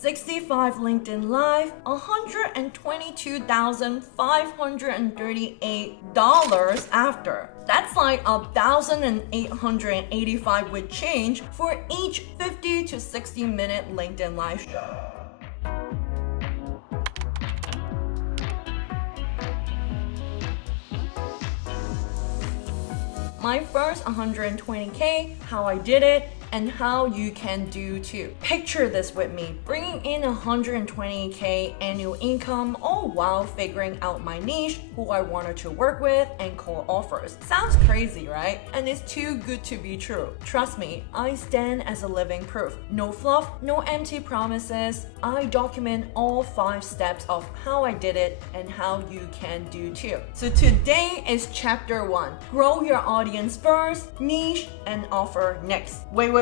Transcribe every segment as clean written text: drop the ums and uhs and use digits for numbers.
65 LinkedIn Live, $122,538 after. That's like 1,885 with change for each 50 to 60 minute LinkedIn Live show. My first 120K, how I did it, and how you can do too. Picture this with me, bringing in 120K annual income all while figuring out my niche, who I wanted to work with, and core offers. Sounds crazy, right? And it's too good to be true. Trust me, I stand as a living proof. No fluff, no empty promises. I document all 5 steps of how I did it and how you can do too. So today is chapter 1. Grow your audience first, niche, and offer next. Wait.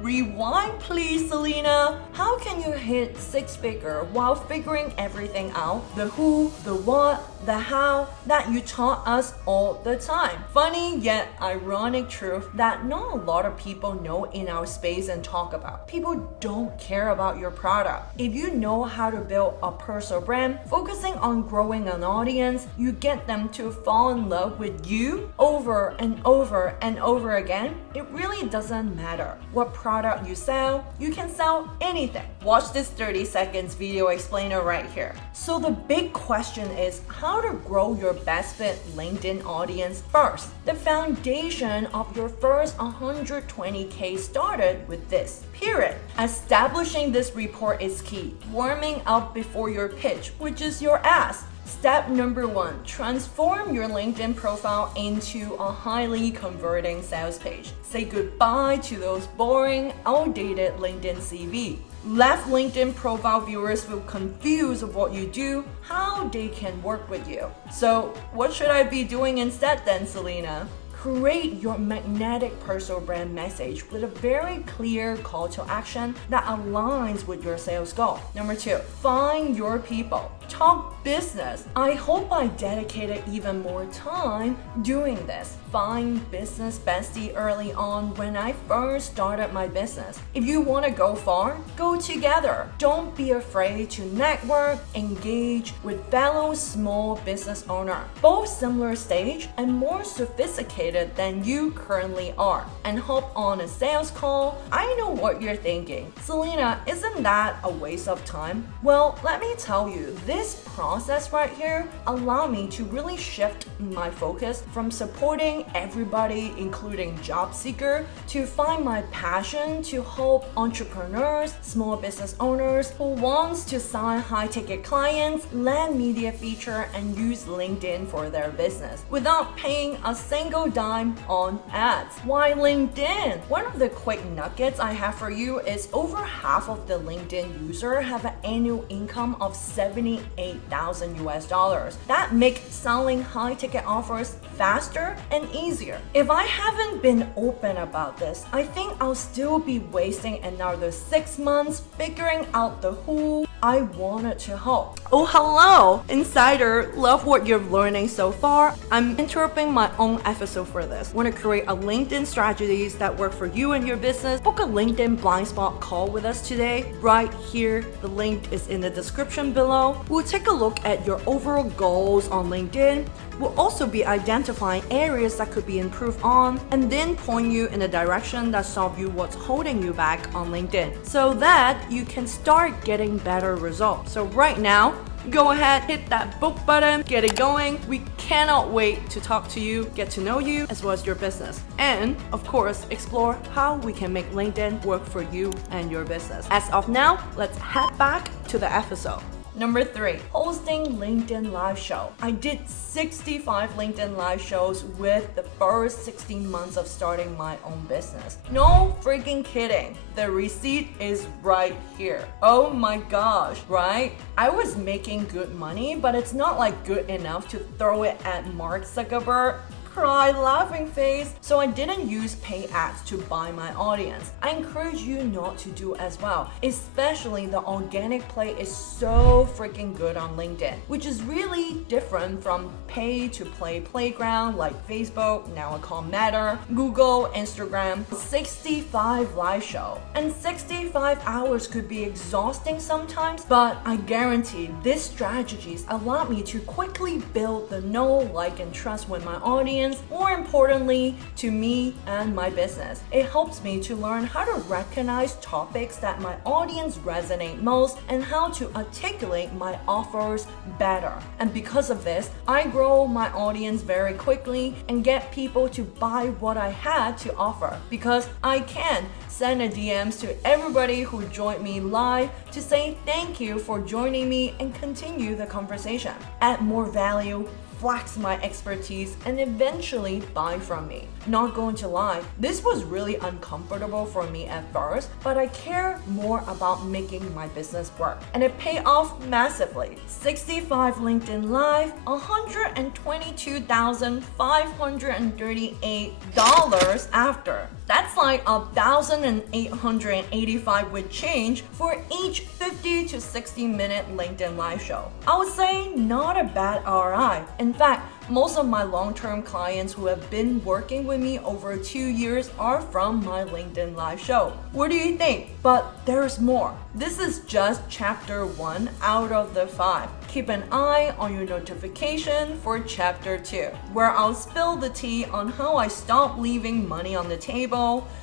Rewind please, Salina. How can you hit 6-figure while figuring everything out? The who, the what, the how that you taught us all the time. Funny yet ironic truth that not a lot of people know in our space and talk about. People don't care about your product. If you know how to build a personal brand, focusing on growing an audience, you get them to fall in love with you over and over and over again. It really doesn't matter what product you sell. You can sell anything. Watch this 30 seconds video explainer right here. So the big question is how to grow your best fit LinkedIn audience first. The foundation of your first 120K started with this. Period. Establishing this rapport is key. Warming up before your pitch, which is your ask. Step number 1, transform your LinkedIn profile into a highly converting sales page. Say goodbye to those boring, outdated LinkedIn CV. Left LinkedIn profile viewers feel confused of what you do, how they can work with you. So what should I be doing instead then, Salina? Create your magnetic personal brand message with a very clear call to action that aligns with your sales goal. Number 2, find your people. Talk business. I hope I dedicated even more time doing this. Find business bestie early on when I first started my business. If you want to go far, go together. Don't be afraid to network, engage with fellow small business owner, both similar stage and more sophisticated than you currently are, and hop on a sales call. I know what you're thinking. Salina, isn't that a waste of time? Well, let me tell you, this process right here allowed me to really shift my focus from supporting everybody, including job seeker, to find my passion to help entrepreneurs, small business owners who wants to sign high-ticket clients, land media feature, and use LinkedIn for their business without paying a single dime on ads. Why LinkedIn? One of the quick nuggets I have for you is over half of the LinkedIn user have an annual income of $78,000. That makes selling high-ticket offers faster and easier. If I haven't been open about this, I think I'll still be wasting another 6 months figuring out the who I wanted to help. Oh, hello, Insider. Love what you're learning so far. I'm interrupting my own episode for this. Want to create a LinkedIn strategies that work for you and your business? Book a LinkedIn blind spot call with us today, right here. The link is in the description below. We'll take a look at your overall goals on LinkedIn. We'll also be identifying areas that could be improved on, and then point you in a direction that solves you what's holding you back on LinkedIn, so that you can start getting better results. So right now, go ahead, hit that book button, get it going. We cannot wait to talk to you, get to know you, as well as your business. And of course, explore how we can make LinkedIn work for you and your business. As of now, let's head back to the episode. Number 3, hosting LinkedIn live show. I did 65 LinkedIn live shows with the first 16 months of starting my own business. No freaking kidding. The receipt is right here. Oh my gosh, right? I was making good money, but it's not like good enough to throw it at Mark Zuckerberg. cry laughing face. So I didn't use paid ads to buy my audience. I encourage you not to do as well. Especially the organic play is so freaking good on LinkedIn, which is really different from pay to play playground like Facebook, now I call Meta, Google, Instagram. 65 live show. And 65 hours could be exhausting sometimes, but I guarantee these strategies allow me to quickly build the know, like, and trust with my audience, more importantly, to me and my business. It helps me to learn how to recognize topics that my audience resonate most and how to articulate my offers better. And because of this, I grow my audience very quickly and get people to buy what I had to offer, because I can send a DMs to everybody who joined me live to say thank you for joining me and continue the conversation. Add more value, flex my expertise, and eventually buy from me. Not going to lie, this was really uncomfortable for me at first, but I care more about making my business work. And it paid off massively. 65 LinkedIn Live, $122,538 after. That's like 1,885 with change for each 50 to 60 minute LinkedIn Live show. I would say not a bad ROI. In fact, most of my long-term clients who have been working with me over 2 years are from my LinkedIn Live show. What do you think? But there's more. This is just chapter 1 out of the 5. Keep an eye on your notification for chapter 2, where I'll spill the tea on how I stopped leaving money on the table.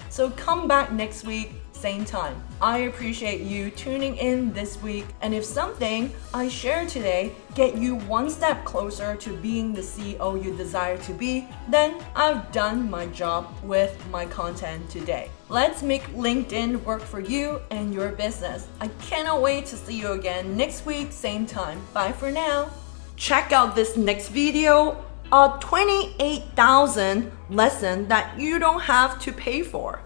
So come back next week, same time. I appreciate you tuning in this week, and if something I share today get you one step closer to being the CEO you desire to be, then I've done my job with my content today. Let's make LinkedIn work for you and your business. I cannot wait to see you again next week, same time. Bye for now. Check out this next video, a 28,000 lesson that you don't have to pay for.